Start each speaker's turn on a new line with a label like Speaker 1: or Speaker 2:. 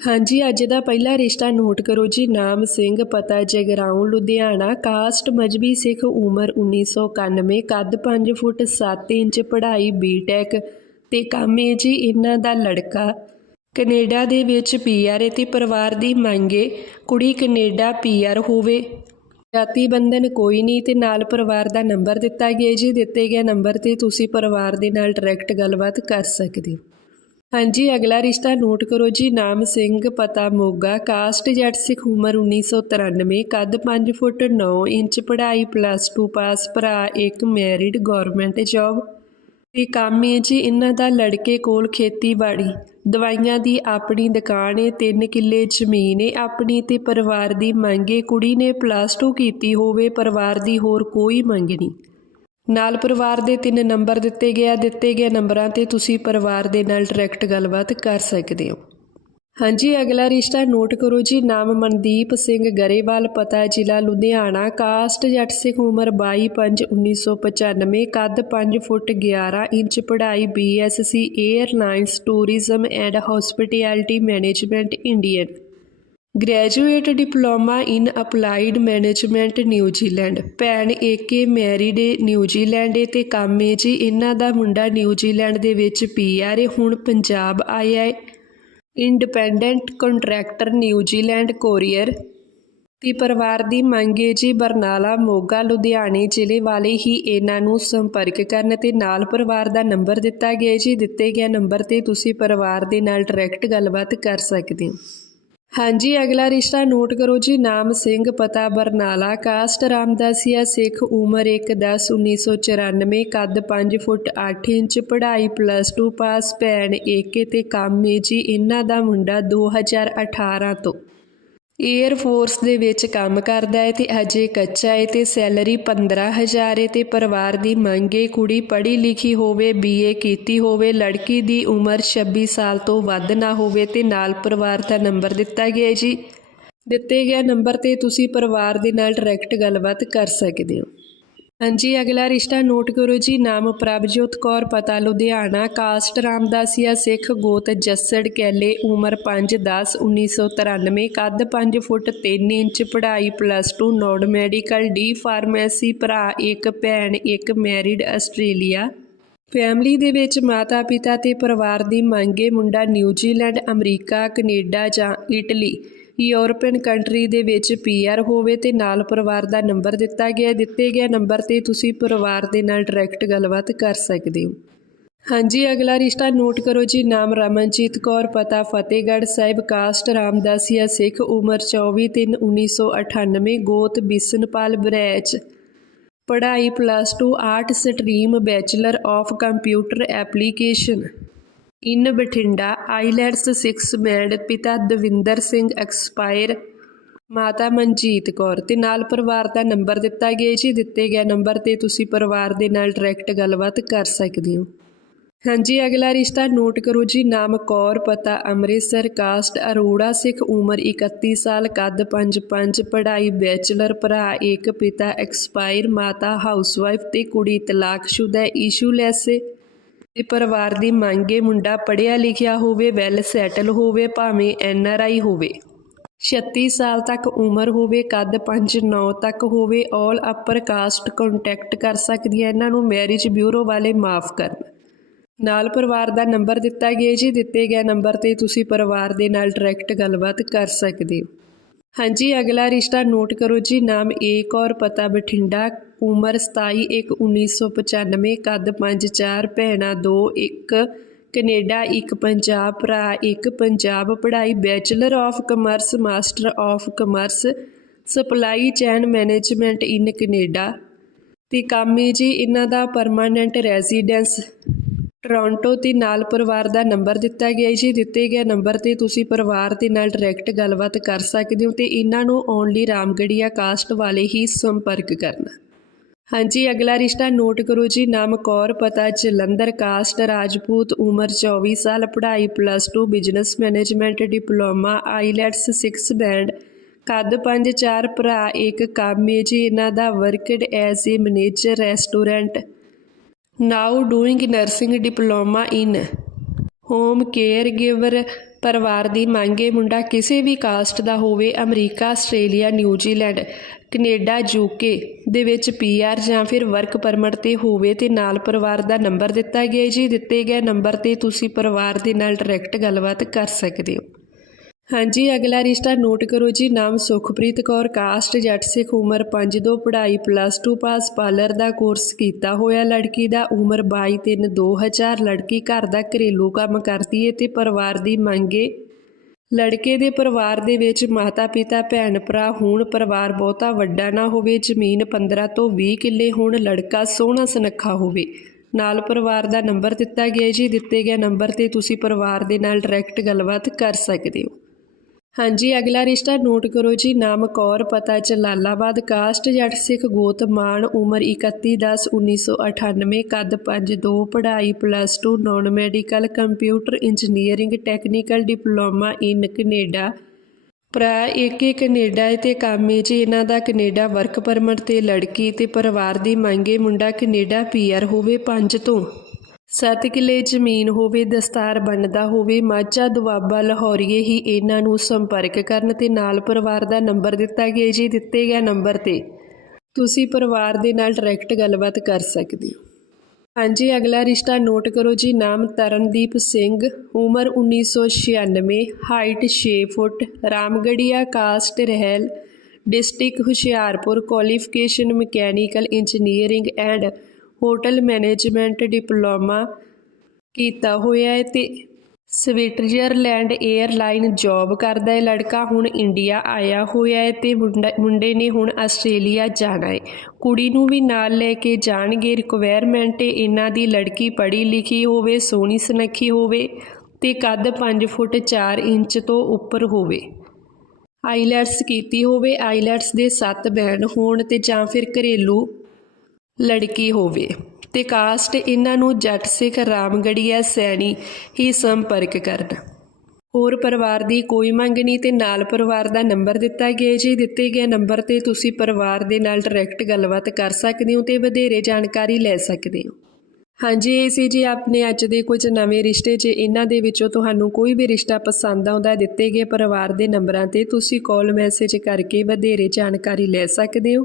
Speaker 1: ਹਾਂਜੀ, ਅੱਜ ਦਾ ਪਹਿਲਾ ਰਿਸ਼ਤਾ ਨੋਟ ਕਰੋ ਜੀ। ਨਾਮ ਸਿੰਘ, ਪਤਾ ਜਗਰਾਉਂ, ਲੁਧਿਆਣਾ। ਕਾਸਟ ਮਜਬੀ ਸਿੱਖ ਉਮਰ 1991 ਕੱਦ 5 ਫੁੱਟ 7 ਇੰਚ, ਪੜ੍ਹਾਈ ਬੀਟੈਕ ਤੇ ਕੰਮ ਹੈ ਜੀ ਇਹਨਾਂ ਦਾ ਲੜਕਾ। ਕੈਨੇਡਾ ਦੇ ਵਿੱਚ ਪੀਆਰ ਤੇ ਪਰਿਵਾਰ ਦੀ ਮੰਗੇ ਕੁੜੀ ਕੈਨੇਡਾ ਪੀਆਰ ਹੋਵੇ। ਜਾਤੀ ਬੰਧਨ ਕੋਈ ਨਹੀਂ ਤੇ ਨਾਲ ਪਰਿਵਾਰ ਦਾ ਨੰਬਰ ਦਿੱਤਾ ਗਿਆ ਜੀ। ਦਿੱਤੇ ਗਏ ਨੰਬਰ ਤੇ ਤੁਸੀਂ ਪਰਿਵਾਰ ਦੇ ਨਾਲ ਡਾਇਰੈਕਟ ਗੱਲਬਾਤ ਕਰ ਸਕਦੇ ਹੋ। ਹਾਂਜੀ, ਅਗਲਾ ਰਿਸ਼ਤਾ ਨੋਟ ਕਰੋ ਜੀ। ਨਾਮ ਸਿੰਘ, ਪਤਾ ਮੋਗਾ, ਕਾਸਟ ਜੱਟ ਸਿੱਖ ਉਮਰ 1993 ਕੱਦ 5 ਫੁੱਟ 9 ਇੰਚ, ਪੜ੍ਹਾਈ ਪਲੱਸ 2 ਪਾਸ ਭਰਾ ਇੱਕ ਮੈਰਿਡ ਗਵਰਨਮੈਂਟ ਜੌਬ ਤੇ ਕੰਮ ਹੈ ਜੀ, ਇਹਨਾਂ ਦਾ ਲੜਕੇ ਕੋਲ ਖੇਤੀਬਾੜੀ। ਦਵਾਈਆਂ ਦੀ ਆਪਣੀ ਦੁਕਾਨ ਹੈ 3 ਕਿੱਲੇ ਜ਼ਮੀਨ ਹੈ ਆਪਣੀ ਤੇ ਪਰਿਵਾਰ ਦੀ ਮੰਗੇ ਕੁੜੀ ਨੇ ਪਲੱਸ 2 ਕੀਤੀ ਹੋਵੇ, ਪਰਿਵਾਰ ਦੀ ਹੋਰ ਕੋਈ ਮੰਗ ਨਹੀਂ। ਨਾਲ ਪਰਿਵਾਰ ਦੇ ਤਿੰਨ ਨੰਬਰ ਦਿੱਤੇ ਗਿਆ, ਦਿੱਤੇ ਗਏ ਨੰਬਰਾਂ ਤੇ ਤੁਸੀਂ ਪਰਿਵਾਰ ਦੇ ਨਾਲ ਡਾਇਰੈਕਟ ਗੱਲਬਾਤ ਕਰ ਸਕਦੇ ਹੋ। ਹਾਂਜੀ, ਅਗਲਾ ਰਿਸ਼ਤਾ ਨੋਟ ਕਰੋ ਜੀ। ਨਾਮ ਮਨਦੀਪ ਸਿੰਘ ਗਰੇਵਾਲ, ਪਤਾ ਜ਼ਿਲ੍ਹਾ ਲੁਧਿਆਣਾ, ਕਾਸਟ ਜੱਟ ਸਿੱਖ ਉਮਰ 22/5/1995 ਕੱਦ 5 ਫੁੱਟ 11 ਇੰਚ, ਪੜ੍ਹਾਈ BSc airlines tourism and hospitality management, Indian. Graduate diploma in applied management New Zealand ਭੈਣ ਏਕੇ ਮੈਰਿਡ ਏ ਨਿਊਜ਼ੀਲੈਂਡ ਏ ਤੇ ਕੰਮ ਏ ਜੀ। ਇਹਨਾਂ ਦਾ ਮੁੰਡਾ ਨਿਊਜ਼ੀਲੈਂਡ ਦੇ ਵਿੱਚ ਪੀਆਰ ਏ। ਹੁਣ ਪੰਜਾਬ ਆਇਆ ਏ। Independent contractor New Zealand courier ਤੇ ਪਰਿਵਾਰ ਦੀ ਮੰਗ ਏ ਜੀ ਬਰਨਾਲਾ, ਮੋਗਾ, ਲੁਧਿਆਣੇ ਜ਼ਿਲ੍ਹੇ ਵਾਲੇ ਹੀ ਇਹਨਾਂ ਨੂੰ ਸੰਪਰਕ ਕਰਨ ਤੇ ਨਾਲ ਪਰਿਵਾਰ ਦਾ ਨੰਬਰ ਦਿੱਤਾ ਗਿਆ ਜੀ। ਦਿੱਤੇ ਗਿਆ ਨੰਬਰ ਤੇ ਤੁਸੀਂ ਪਰਿਵਾਰ ਦੇ ਨਾਲ ਡਾਇਰੈਕਟ ਗੱਲਬਾਤ ਕਰ ਸਕਦੇ ਹੋ। ਹਾਂਜੀ, ਅਗਲਾ ਰਿਸ਼ਤਾ ਨੋਟ ਕਰੋ ਜੀ। ਨਾਮ ਸਿੰਘ, ਪਤਾ ਬਰਨਾਲਾ, ਕਾਸਟ ਰਾਮਦਾਸੀਆ ਸਿੱਖ, ਉਮਰ 1/10/1994 ਕੱਦ 5 ਫੁੱਟ 8 ਇੰਚ, ਪੜ੍ਹਾਈ ਪਲੱਸ 2 ਪਾਸ ਭੈਣ ਏਕੇ ਤੇ ਕੰਮ ਏ ਜੀ। ਇਹਨਾਂ ਦਾ ਮੁੰਡਾ 2018 ਤੋਂ। 에ਅਰ ਫੋਰਸ ਦੇ ਵਿੱਚ ਕੰਮ ਕਰਦਾ ਹੈ ਤੇ ਅਜੇ ਕੱਚਾ ਹੈ ਤੇ ਸੈਲਰੀ 15000 ਹੈ ਤੇ ਪਰਿਵਾਰ ਦੀ ਮੰਗ ਮੰਗੇ ਕੁੜੀ ਪੜ੍ਹੀ ਲਿਖੀ ਹੋਵੇ ਬੀਏ ਕੀਤੀ ਹੋਵੇ, ਲੜਕੀ ਦੀ ਉਮਰ 26 ਸਾਲ ਤੋਂ ਵੱਧ ਨਾ ਹੋਵੇ ਤੇ ਨਾਲ ਪਰਿਵਾਰ ਦਾ ਨੰਬਰ ਦਿੱਤਾ ਗਿਆ ਜੀ। ਦਿੱਤੇ ਗਿਆ ਨੰਬਰ ਤੇ ਤੁਸੀਂ ਪਰਿਵਾਰ ਦੇ ਨਾਲ ਡਾਇਰੈਕਟ ਗੱਲਬਾਤ ਕਰ ਸਕਦੇ ਹੋ। ਹਾਂਜੀ, ਅਗਲਾ ਰਿਸ਼ਤਾ ਨੋਟ ਕਰੋ ਜੀ। ਨਾਮ ਪ੍ਰਭਜੋਤ ਕੌਰ, ਪਤਾ ਲੁਧਿਆਣਾ। ਕਾਸਟ ਰਾਮਦਾਸੀਆ ਸਿੱਖ, ਗੋਤ ਜੱਸੜ, ਕੈਲੇ, ਉਮਰ 5/10/1993 ਕੱਦ 5 ਫੁੱਟ 3 ਇੰਚ, ਪੜ੍ਹਾਈ plus 2 non medical, D pharmacy, ਭਰਾ, ਇੱਕ ਭੈਣ, ਇੱਕ ਮੈਰਿਡ, ਆਸਟ੍ਰੇਲੀਆ। ਫੈਮਿਲੀ ਦੇ ਵਿੱਚ ਮਾਤਾ ਪਿਤਾ ਤੇ ਪਰਿਵਾਰ ਦੀ ਮੰਗੇ ਮੁੰਡਾ ਨਿਊਜ਼ੀਲੈਂਡ, ਅਮਰੀਕਾ, ਕੈਨੇਡਾ ਜਾਂ ਇਟਲੀ। ਯੂਰਪੀਅਨ ਕੰਟਰੀ ਦੇ ਵਿੱਚ ਪੀਆਰ ਹੋਵੇ ਤੇ ਨਾਲ ਪਰਿਵਾਰ ਦਾ ਨੰਬਰ ਦਿੱਤਾ ਗਿਆ, ਦਿੱਤੇ ਗਿਆ ਨੰਬਰ ਤੇ ਤੁਸੀਂ ਪਰਿਵਾਰ ਦੇ ਨਾਲ ਡਾਇਰੈਕਟ ਗੱਲਬਾਤ ਕਰ ਸਕਦੇ ਹੋ। ਹਾਂਜੀ, ਅਗਲਾ ਰਿਸ਼ਤਾ ਨੋਟ ਕਰੋ ਜੀ, ਨਾਮ ਰਮਨਜੀਤ ਕੌਰ, ਪਤਾ ਫਤਿਹਗੜ੍ਹ ਸਾਹਿਬ, ਕਾਸਟ ਰਾਮਦਾਸੀਆ ਸਿੱਖ, ਉਮਰ 24/3/1998 ਗੋਤ ਬਿਸਨਪਾਲ ਬਰੈਚ। ਪੜ੍ਹਾਈ plus 2 art stream, bachelor of computer application. In Bathinda, IELTS 6 band, ਪਿਤਾ ਦਵਿੰਦਰ ਸਿੰਘ ਐਕਸਪਾਇਰ, ਮਾਤਾ ਮਨਜੀਤ ਕੌਰ। ਤੇ ਨਾਲ ਪਰਿਵਾਰ ਦਾ ਨੰਬਰ ਦਿੱਤਾ ਗਿਆ ਜੀ। ਦਿੱਤੇ ਗਿਆ ਨੰਬਰ ਤੇ ਤੁਸੀਂ ਪਰਿਵਾਰ ਦੇ ਨਾਲ ਡਾਇਰੈਕਟ ਗੱਲਬਾਤ ਕਰ ਸਕਦੇ ਹੋ। ਹਾਂਜੀ, ਅਗਲਾ ਰਿਸ਼ਤਾ ਨੋਟ ਕਰੋ ਜੀ। ਨਾਮ ਕੌਰ, ਪਤਾ ਅੰਮ੍ਰਿਤਸਰ, ਕਾਸਟ ਅਰੋੜਾ, ਸਿੱਖ ਉਮਰ 31 ਸਾਲ, ਕੱਦ 5-5 ਪੜ੍ਹਾਈ ਬੈਚਲਰ, ਭਰਾ ਇੱਕ, ਪਿਤਾ ਐਕਸਪਾਇਰ, ਮਾਤਾ ਹਾਊਸਵਾਈਫ ਤੇ ਕੁੜੀ ਤਲਾਕਸ਼ੁਦਾ ਇਸ਼ੂ ਲੈਸੇ। ਤੇ ਪਰਿਵਾਰ ਦੀ ਮੰਗ ਮੰਗੇ ਮੁੰਡਾ ਪੜ੍ਹਿਆ ਲਿਖਿਆ ਹੋਵੇ ਵੈਲ ਸੈਟਲ ਹੋਵੇ, ਭਾਵੇਂ ਐਨ ਆਰ ਆਈ ਹੋਵੇ। 36 ਸਾਲ ਤੱਕ ਉਮਰ ਹੋਵੇ, ਕੱਦ 5-9 ਤੱਕ ਹੋਵੇ ਆਲ ਅਪਰ ਕਾਸਟ ਕੰਟੈਕਟ ਕਰ ਸਕਦੀਆਂ। ਇਹਨਾਂ ਨੂੰ ਮੈਰਿਜ ਬਿਊਰੋ ਵਾਲੇ ਮਾਫ ਕਰਨ। ਨਾਲ ਪਰਿਵਾਰ ਦਾ ਨੰਬਰ ਦਿੱਤਾ ਗਿਆ ਜੀ। ਦਿੱਤੇ ਗਿਆ ਨੰਬਰ ਤੇ ਤੁਸੀਂ ਪਰਿਵਾਰ ਦੇ ਨਾਲ ਡਾਇਰੈਕਟ ਗੱਲਬਾਤ ਕਰ ਸਕਦੇ ਹੋ। ਹਾਂਜੀ, ਅਗਲਾ ਰਿਸ਼ਤਾ ਨੋਟ ਕਰੋ ਜੀ। ਨਾਮ ਏਕ ਔਰ ਪਤਾ ਬਠਿੰਡਾ, ਉਮਰ 27 1 1995 ਕੱਦ 5 4 ਭੈਣਾਂ 2 1 ਕੈਨੇਡਾ ਇੱਕ, ਪੰਜਾਬ, ਭਰਾ ਇੱਕ, ਪੰਜਾਬ ਪੜ੍ਹਾਈ, bachelor of commerce, master of commerce, supply chain management in Canada. ਤੇ ਕੰਮ ਹੈ ਜੀ, ਇਹਨਾਂ ਦਾ ਪਰਮਾਨੈਂਟ ਰੈਜ਼ੀਡੈਂਸ ਟੋਰਾਂਟੋ ਤੇ ਨਾਲ ਪਰਿਵਾਰ ਦਾ ਨੰਬਰ ਦਿੱਤਾ ਗਿਆ ਜੀ ਦਿੱਤੇ ਗਏ ਨੰਬਰ ਤੇ ਤੁਸੀਂ ਪਰਿਵਾਰ ਦੇ ਨਾਲ ਡਾਇਰੈਕਟ ਗੱਲਬਾਤ ਕਰ ਸਕਦੇ ਹੋ ਤੇ ਇਹਨਾਂ ਨੂੰ ਓਨਲੀ ਰਾਮਗੜੀਆ ਕਾਸਟ ਵਾਲੇ ਹੀ ਸੰਪਰਕ ਕਰਨਾ। ਹਾਂਜੀ, ਅਗਲਾ ਰਿਸ਼ਤਾ ਨੋਟ ਕਰੋ ਜੀ। ਨਾਮ ਕੌਰ, ਪਤਾ ਜਲੰਧਰ ਕਾਸਟ ਰਾਜਪੂਤ, ਉਮਰ 24 ਸਾਲ, ਪੜ੍ਹਾਈ plus 2 business management diploma IELTS 6 band ਕੱਦ 5-4 ਭਰਾ, ਇੱਕ ਕੰਮ ਜੀ। ਇਹਨਾਂ ਦਾ worked as a manager restaurant now doing nursing diploma in home care ਪਰਿਵਾਰ ਦੀ ਮੰਗੇ ਮੁੰਡਾ ਕਿਸੇ ਵੀ ਕਾਸਟ ਦਾ ਹੋਵੇ, America, Australia New Zealand Canada UK ਦੇ ਵਿੱਚ ਪੀਆਰ ਜਾਂ ਫਿਰ ਵਰਕ ਪਰਮਿਟ ਤੇ ਹੋਵੇ ਤੇ ਨਾਲ ਪਰਿਵਾਰ ਦਾ ਨੰਬਰ ਦਿੱਤਾ ਗਿਆ ਜੀ, ਦਿੱਤੇ ਗਏ ਨੰਬਰ ਤੇ ਤੁਸੀਂ ਪਰਿਵਾਰ ਦੇ ਨਾਲ ਡਾਇਰੈਕਟ ਗੱਲਬਾਤ ਕਰ ਸਕਦੇ ਹੋ। ਹਾਂਜੀ, ਅਗਲਾ ਰਿਸ਼ਤਾ ਨੋਟ ਕਰੋ ਜੀ। ਨਾਮ ਸੁਖਪ੍ਰੀਤ ਕੌਰ, ਕਾਸਟ ਜੱਟ ਸਿੱਖ, ਉਮਰ 5-2 ਪੜ੍ਹਾਈ ਪਲੱਸ 2 ਪਾਸ ਪਾਰਲਰ ਦਾ ਕੋਰਸ ਕੀਤਾ ਹੋਇਆ ਲੜਕੀ ਦਾ। ਉਮਰ 22-3-2000 ਲੜਕੀ ਘਰ ਦਾ ਘਰੇਲੂ ਕੰਮ ਕਰਦੀ ਹੈ ਤੇ ਪਰਿਵਾਰ ਦੀ ਮੰਗੇ ਲੜਕੇ ਦੇ ਪਰਿਵਾਰ ਦੇ ਵਿੱਚ ਮਾਤਾ ਪਿਤਾ, ਭੈਣ ਭਰਾ ਹੋਣ, ਪਰਿਵਾਰ ਬਹੁਤਾ ਵੱਡਾ ਨਾ ਹੋਵੇ, ਜ਼ਮੀਨ 15 ਤੋਂ 20 ਕਿੱਲੇ ਹੋਣ, ਲੜਕਾ ਸੋਹਣਾ ਸੁਨੱਖਾ ਹੋਵੇ। ਨਾਲ ਪਰਿਵਾਰ ਦਾ ਨੰਬਰ ਦਿੱਤਾ ਗਿਆ ਜੀ। ਦਿੱਤੇ ਗਏ ਨੰਬਰ ਤੇ ਤੁਸੀਂ ਪਰਿਵਾਰ ਦੇ ਨਾਲ ਡਾਇਰੈਕਟ ਗੱਲਬਾਤ ਕਰ ਸਕਦੇ ਹੋ। ਹਾਂਜੀ, ਅਗਲਾ ਰਿਸ਼ਤਾ ਨੋਟ ਕਰੋ ਜੀ। ਨਾਮ ਕੌਰ, ਪਤਾ ਜਲਾਲਾਬਾਦ, ਕਾਸਟ ਜੱਟ ਸਿੱਖ ਗੋਤ ਮਾਨ, ਉਮਰ 31/10/1998 ਕੱਦ 5-2 ਪੜ੍ਹਾਈ plus 2 non medical computer engineering technical diploma in Canada ਭਰਾ, ਇੱਕ ਇੱਕ ਕੈਨੇਡਾ ਹੈ ਤੇ ਕੰਮ ਜੀ। ਇਹਨਾਂ ਦਾ ਕੈਨੇਡਾ ਵਰਕ ਪਰਮਿਟ ਤੇ ਲੜਕੀ ਤੇ ਪਰਿਵਾਰ ਦੀ ਮੰਗੇ ਮੁੰਡਾ ਕੈਨੇਡਾ ਪੀਆਰ ਹੋਵੇ 5 ਤੋਂ। 7 ਕਿੱਲੇ ਜ਼ਮੀਨ ਹੋਵੇ, ਦਸਤਾਰ ਬਣਦਾ ਹੋਵੇ, ਮਾਝਾ ਦੁਆਬਾ ਲਾਹੌਰੀਏ ਹੀ ਇਹਨਾਂ ਨੂੰ ਸੰਪਰਕ ਕਰਨ ਤੇ ਨਾਲ ਪਰਿਵਾਰ ਦਾ ਨੰਬਰ ਦਿੱਤਾ ਗਿਆ ਜੀ, ਦਿੱਤੇ ਗਿਆ ਨੰਬਰ ਤੇ। ਤੁਸੀਂ ਪਰਿਵਾਰ ਦੇ ਨਾਲ ਡਾਇਰੈਕਟ ਗੱਲਬਾਤ ਕਰ ਸਕਦੇ ਹੋ। ਹਾਂਜੀ, ਅਗਲਾ ਰਿਸ਼ਤਾ ਨੋਟ ਕਰੋ ਜੀ, ਨਾਮ ਤਰਨਦੀਪ ਸਿੰਘ, ਉਮਰ 1996 height 6 foot Ramgarhia caste Rahil district Hoshiarpur qualification mechanical engineering and hotel management diploma ਕੀਤਾ ਹੋਇਆ ਹੈ ਤੇ ਸਵਿਟਜ਼ਰਲੈਂਡ 에ਅਰਲਾਈਨ ਜੌਬ ਕਰਦਾ ਹੈ। ਲੜਕਾ ਹੁਣ ਇੰਡੀਆ ਆਇਆ ਹੋਇਆ ਹੈ ਤੇ ਮੁੰਡਾ- ਮੁੰਡੇ ਨੇ ਹੁਣ ਆਸਟ੍ਰੇਲੀਆ ਜਾਣਾ ਹੈ। ਕੁੜੀ ਨੂੰ ਵੀ ਨਾਲ ਲੈ ਕੇ ਜਾਣਗੇ। ਰਿਕੁਆਇਰਮੈਂਟ ਇਹਨਾਂ ਦੀ ਲੜਕੀ ਪੜ੍ਹੀ ਲਿਖੀ ਹੋਵੇ, ਸੋਹਣੀ ਸੁਨੱਖੀ ਹੋਵੇ ਤੇ ਕੱਦ 5 ਫੁੱਟ 4 ਇੰਚ ਤੋਂ ਉੱਪਰ ਹੋਵੇ। ਆਈਲੈਟਸ ਕੀਤੀ ਹੋਵੇ। ਆਈਲੈਟਸ ਦੇ 7 ਬੈਂਡ ਹੋਣ ਤੇ ਜਾਂ ਫਿਰ ਘਰੇਲੂ ਲੜਕੀ ਹੋਵੇ। ਤੇ ਕਾਸਟ ਇਹਨਾਂ ਨੂੰ ਜੱਟ ਸਿੱਖ ਰਾਮਗੜੀਆ ਸੈਣੀ ਹੀ ਸੰਪਰਕ ਕਰਨ। ਹੋਰ ਪਰਿਵਾਰ ਦੀ ਕੋਈ ਮੰਗ ਨਹੀਂ ਤੇ ਨਾਲ ਪਰਿਵਾਰ ਦਾ ਨੰਬਰ ਦਿੱਤਾ ਗਿਆ ਜੀ। ਦਿੱਤੇ ਗਏ ਨੰਬਰ ਤੇ ਤੁਸੀਂ ਪਰਿਵਾਰ ਦੇ ਨਾਲ ਡਾਇਰੈਕਟ ਗੱਲਬਾਤ ਕਰ ਸਕਦੇ ਹੋ ਤੇ ਵਧੇਰੇ ਜਾਣਕਾਰੀ ਲੈ ਸਕਦੇ ਹੋ। ਹਾਂਜੀ, ਇਹ ਸੀ ਜੀ ਆਪਣੇ ਅੱਜ ਦੇ ਕੁਝ ਨਵੇਂ ਰਿਸ਼ਤੇ। ਜੇ ਇਹਨਾਂ ਦੇ ਵਿੱਚੋਂ ਤੁਹਾਨੂੰ ਕੋਈ ਵੀ ਰਿਸ਼ਤਾ ਪਸੰਦ ਆਉਂਦਾ, ਦਿੱਤੇ ਗਏ ਪਰਿਵਾਰ ਦੇ ਨੰਬਰਾਂ ਤੇ ਤੁਸੀਂ ਕਾਲ ਮੈਸੇਜ ਕਰਕੇ ਵਧੇਰੇ ਜਾਣਕਾਰੀ ਲੈ ਸਕਦੇ ਹੋ।